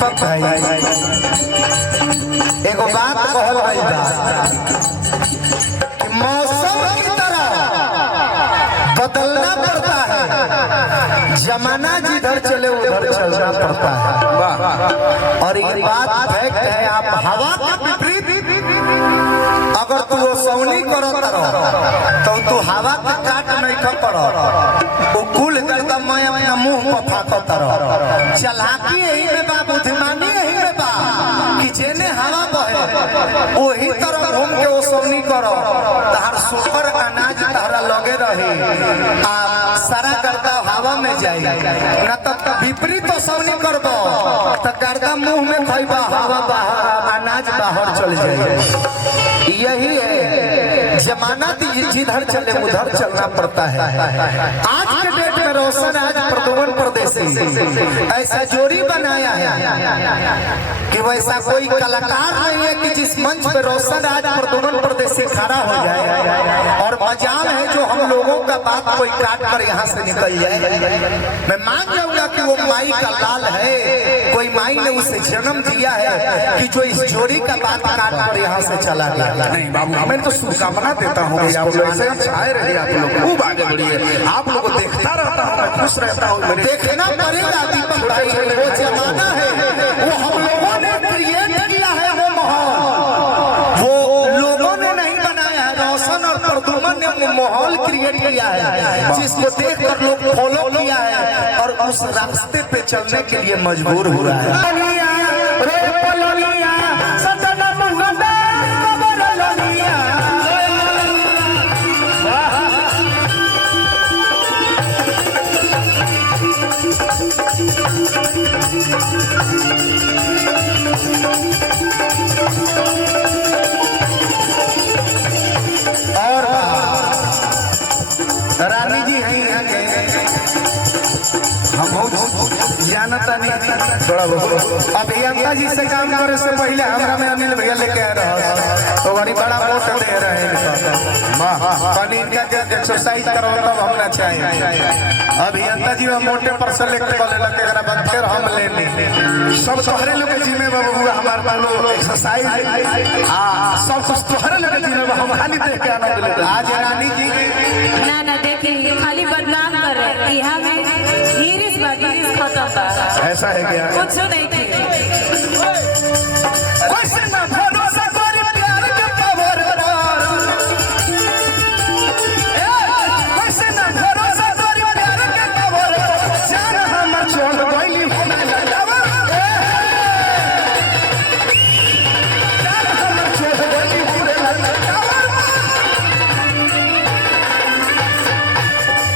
दीपक भाई एगो बात कहल गई बा कि मौसम की तरह बदलना पड़ता है, जमाना जिधर चले उधर चलना पड़ता है। और ये बात फैक्ट है, आप हवा के विपरीत अगर तू ओसौनी करो तो तू हवा के काट नहीं करो, वो कुल करता मैं अपना मुंह पर फाकत रह। चालाकी यही में बा, बुद्धिमानी यही में बा कि जेने हवा बहे वही तरह घूम के ओसौनी करो, तहार सुपर अनाज तहरा लगे रही आ सारा गर्दा हवा में जाई, न तब विपरीत ओसौनी करबो तो गर्दा मुंह में खइबा, हवा बाहर अनाज बाहर चल जाए। यही है, जमाना जिधर चले उधर चलना पड़ता है। आज के डेट में रोशन आज प्रदुमन परदेसी ऐसा जोड़ी बनाया है कि वैसा कोई कलाकार नहीं है कि जिस मंच पे रोशन आज प्रदुमन परदेसी खड़ा हो जाए। और मजाल है जो हम लोगों का बात कोई काट कर यहाँ से निकल जाए। मैं मान जाऊंगा कि वो माई का लाल है, कोई माई ने उसे जन्म दिया है कि जो इस जोड़ी का बात काट कर यहाँ से चला गया। नहीं बाबू, मैं तो शुभकामना देता हूँ, आप लोग ऐसे छाए रहिए, आप लोग खूब आगे बढ़िए, आप लोग को देखता रहता हूँ, मैं खुश रहता हूँ। देखना पड़ेगा दीपक भाई, वो जमाना है, वो हम लोगों ने क्रिएट किया है, वो माहौल वो लोगों ने नहीं बनाया है। रोशन और प्रदुमन ने वो माहौल क्रिएट किया है जिसको देखकर लोग फॉलो किया है और उस रास्ते पे चलने के लिए मजबूर हुआ है। और रानी जी हैं यहाँ के, हम बहुत जानता नहीं थोड़ा बहुत। अभियंता जी से काम करे से पहले हमरा में अनिल भैया लेके आ रहा तो बड़ी बड़ा वोट दे रहे हैं, इनका एक्सरसाइज करो तब हमने चाहिए। अभियंता जी हम मोटे पर सेलेक्ट कर लेना, तेरा बाद फिर हम ले लेंगे सब तोहरे लोग जिम्मे बाबू हमारे पालो एक्सरसाइज सब कुछ तोहरे लोग जिम्मे हम खाली देख के आनंद लेते। आज रानी जी ना देखिए खाली बदनाम कर रहे हैं, यहाँ में गिरीश खत्म था। ऐसा है क्या? कुछ नहीं किया।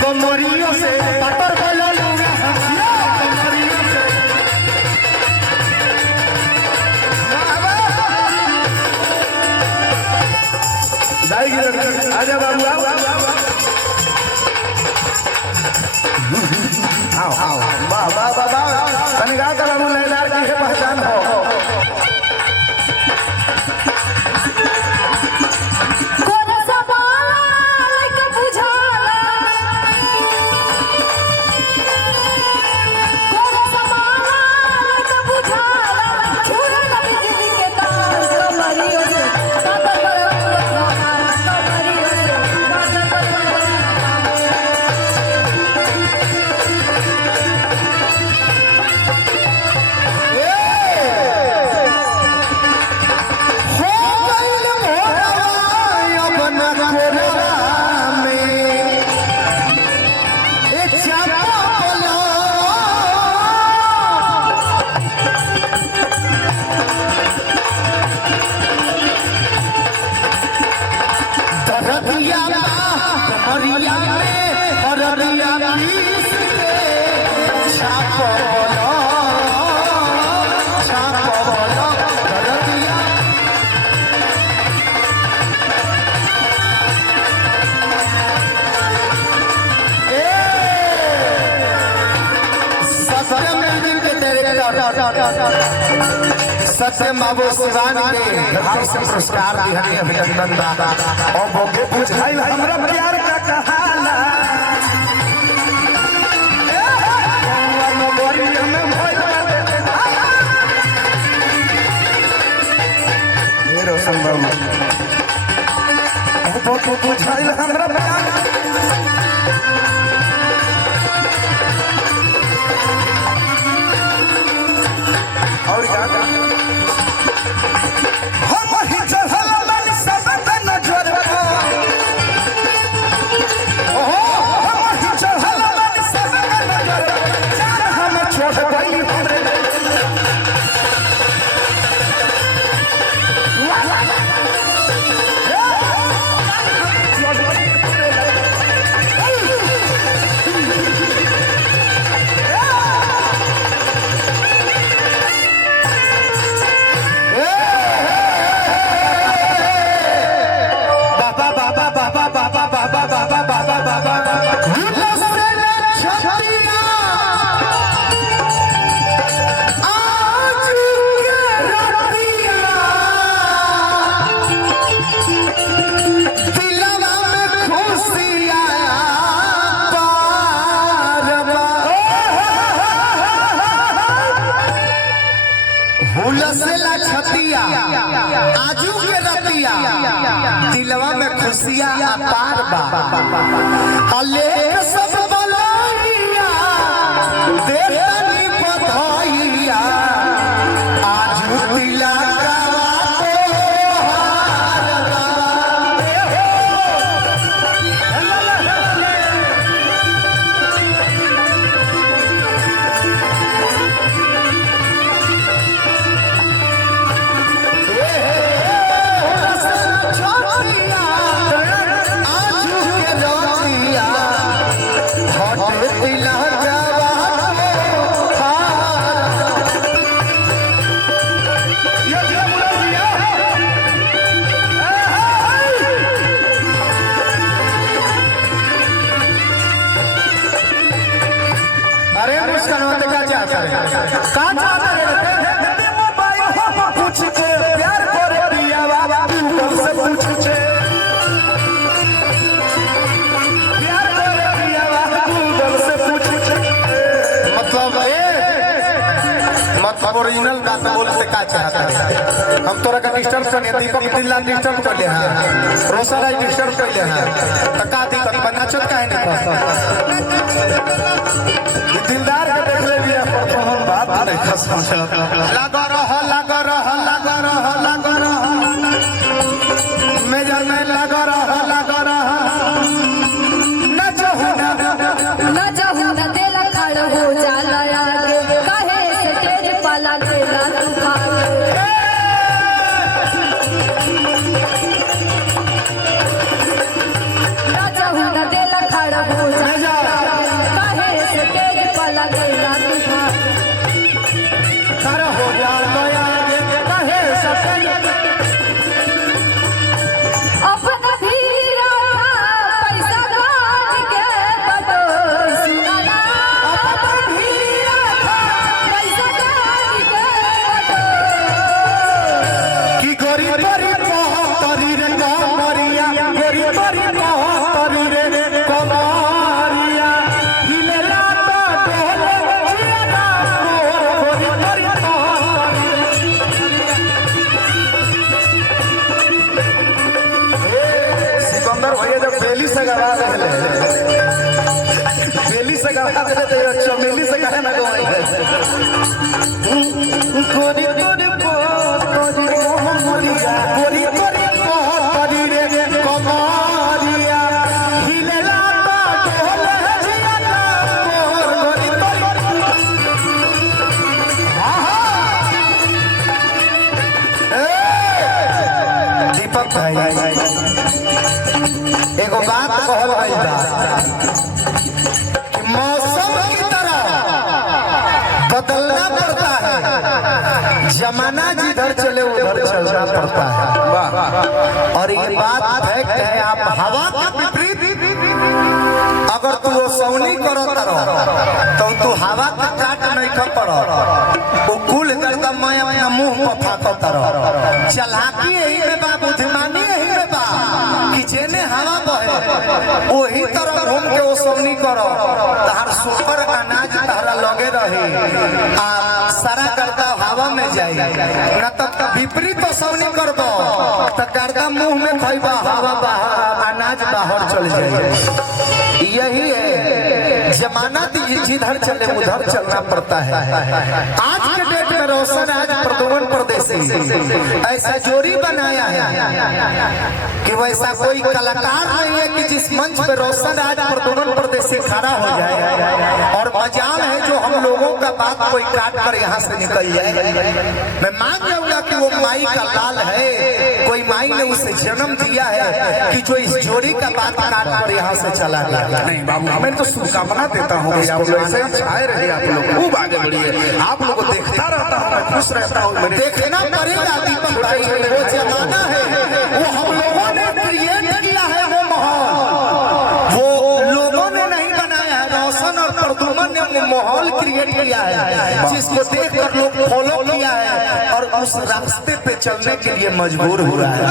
कमरियों से पटर बोला लूंगा, कमरियों से दाई की लड़की आजा बाबू आओ आओ वाह वाह वाह वाह कनिका का बाबू लैलार की है पहचान हो। सत्यम बाबू शिवान के घर से पुरस्कार दिहनी अभिनंदन दादा और बोके बुझाई हमरा प्यार का कहाना दिल हमरा प्यार और क्या हम ही चढ़ल मन सब नजर ओहो हम ही चढ़ल मन सब नजर जान हम छोड़ गई हमरे आजू के रतिया दिलवा में खुशियां अपार बा हले सब बलैया देवनी बधाइया आजू दिला ओरिजिनल बात बोलते का चाहता है हम तोरा का डिस्टर्ब कर लिया दीपक दिल्ला डिस्टर्ब कर लिया है रोशना डिस्टर्ब कर लिया है तो का दिक्कत बनाचत काहे नहीं फंसा दिलदार के देख ले लिया पर हम बात नहीं खस लगा रहा मेजर में लगा रहा न चाहू ना दिल खड़ हो जाला आगे काहे स्टेज पाला देला तू ना चाहू ना दिल खड़ हो जाला काहे स्टेज पाला देला तू खड़ा हो जाला आगे काहे सपन अपना धीरा पैसा काट के बतो सुनाना अपना धीरा पैसा काट के बतो की गोरी तोरी तोरी रे कमरिया गोरी तोरी तोरी रे कमरिया हिलेला तो डोले जिया गोरी तोरी सिकंदर भैया जब बेली से गवा रहे बेली से गवा रहे तो चमेली से कहे ना गवाई गोरी तोरी तोरी कमरिया गोरी तोरी तोरी रे कमरिया हिलेला तो डोले जिया गोरी तोरी दीपक भाई एगो बात कहल गई बा कि मौसम की तरह बदलना पड़ता है जमाना जिधर चले उधर चलना पड़ता है और ये बात फैक्ट है आप हवा के विपरीत अगर तू ओसौनी करत रह तो तू हवा के काट नहीं कर पड़ वो कुल करता मैं अपना मुंह पर फाकत रह चलाकी यही में बा बुद्धिमानी यही में बा कि जेने हवा बहे वही तरह घूम के ओसौनी करो तहार सुपर अनाज तहरा लगे रही आ सारा करता हवा हवा में जाई ना तब विपरीत सवनी कर दो तो गर्दा मुंह में खइबा हवा बाहर अनाज बाहर चल जाए। यही है जमाना जिधर चले उधर चलना पड़ता है। आज के डेट में रोशन आज प्रदुमन परदेसी ऐसा जोड़ी बनाया है कि वैसा कोई कलाकार नहीं है कि जिस मंच पे रोशन आज प्रदुमन परदेसी खड़ा हो जाए। और मजाल है जो हम लोगों का बात कोई काट कर यहाँ से निकल जाए। मैं मान जाऊंगा कि वो माई का लाल है, कोई माई ने उसे जन्म दिया है कि जो इस जोड़ी का बात काट कर यहाँ से चला गया। नहीं बाबू, मैं तो शुभकामना देता हूँ कि आप लोग ऐसे छाए रहे, आप लोग खूब आगे बढ़िए। आप लोग को देखता रहता हूँ, मैं खुश रहता हूँ। देखना पड़ेगा दीपक भाई, वो जमाना है वो हम लोगों ने क्रिएट किया है। वो माहौल वो लोगों ने नहीं बनाया है, रोशन और प्रदुमन ने वो माहौल क्रिएट किया है जिसको देखकर लोग फॉलो किया है और उस रास्ते पे चलने के लिए मजबूर हुआ है।